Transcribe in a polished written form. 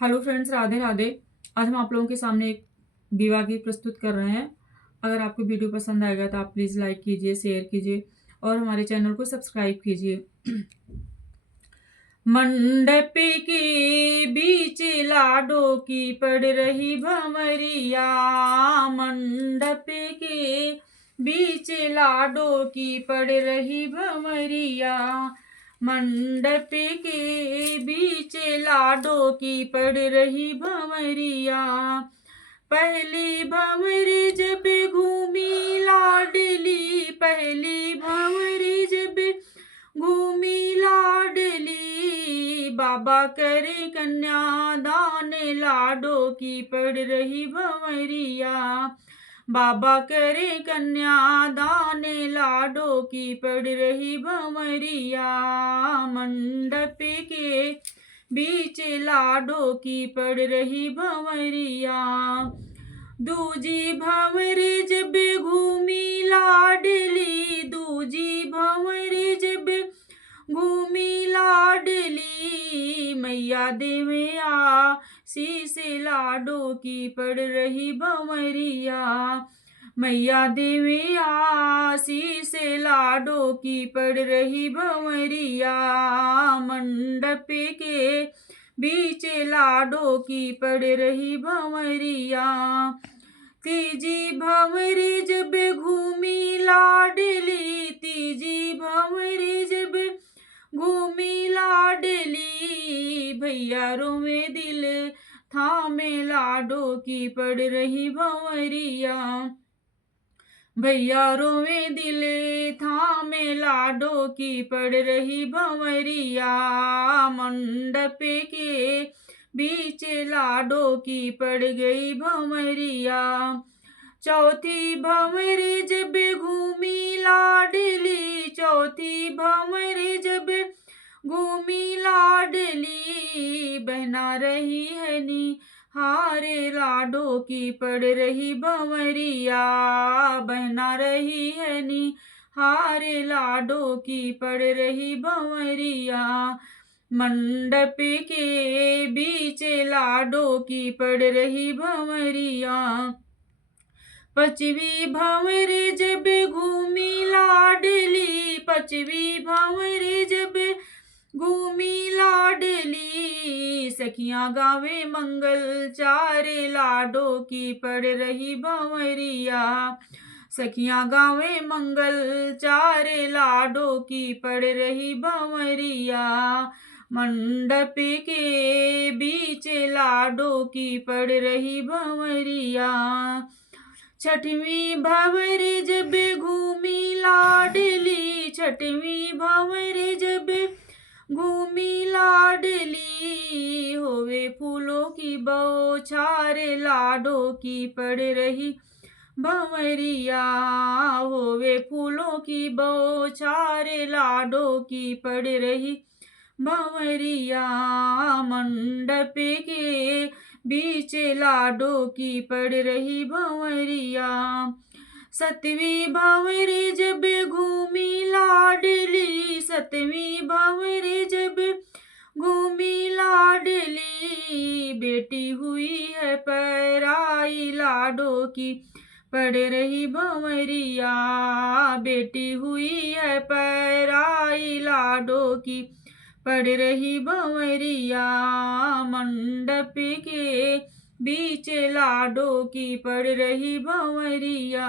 Hello friends, Radhe Radhe. आज हम आप लोगों के सामने एक विवाह गीत प्रस्तुत कर रहे हैं। अगर आपको वीडियो पसंद आएगा तो आप प्लीज़ लाइक कीजिए, शेयर कीजिए और हमारे चैनल को सब्सक्राइब कीजिए। मंडप के बीच लाडो की पड़ रही भंवरिया, मंडप के बीच लाडो की पड़ रही भंवरिया, मंडप के बीच लाडो की पड़ रही भंवरिया। पहली भंवरी जब घूमी लाडली, पहली भंवरी जब घूमी लाडली, बाबा करे कन्यादान लाडो की पड़ रही भंवरिया, बाबा करे कन्यादान लाडो की पड़ रही भंवरिया। मंडप के बीच लाडो की पड़ रही भंवरिया। दूजी भंवरी जब घूमी लाडली, दूजी भंवरी जब घूमी लाडली, मैया देवे आशीष लाडो की पड़ रही भंवरिया, मैया देवे आशीष लाडो की पड़ रही भंवरिया। मंडप के बीच लाडो की पड़ रही भंवरिया। तीजी भंवरी जब घूमी लाडली, तीजी भंवरी जब घूमी लाडली, भैया रोवे दिल थामे लाडो की पड़ रही भंवरिया, भैया रोवे दिल थामे लाडो की पड़ रही भंवरिया। मंडप के बीच लाडो की पड़ गई भंवरिया। चौथी भंवरी जब घूमी लाडली, चौथी भंवरी जब घूमी लाडली, बहना रही है निहारे लाडो की पड़ रही भंवरिया, बहना रही है निहारे लाडो की पड़ रही भंवरिया। मंडप के बीच लाडो की पड़ रही भंवरिया। पांचवी भंवरी जब घूमी लाडली, पांचवी भंवरी जब घूमी लाडली, सखियां गावे मंगल चारे लाडो की पड़ रही भंवरिया, सखियां गावे मंगल चारे लाडो की पड़ रही भंवरिया। मंडप के बीच लाडो की पड़ रही भंवरिया। छठवीं भंवरी जब घूमी लाडली, छठवीं भंवरी जब घूमी लाडली, होवे फूलों की बौछार लाडो की पड़ रही भंवरिया, होवे फूलों की बौछार लाडो की पड़ रही भंवरिया। मंडप के बीच लाडो की पड़ रही भंवरिया। सतवीं भंवरी जब घूमी लाडली, सतवीं भंवरी जब घूमी लाडली, बेटी हुई है पराई लाडो की पड़ रही भंवरिया, बेटी हुई है पराई लाडो की पड़ रही भंवरिया। मंडप के बीच लाडो की पड़ रही भंवरिया।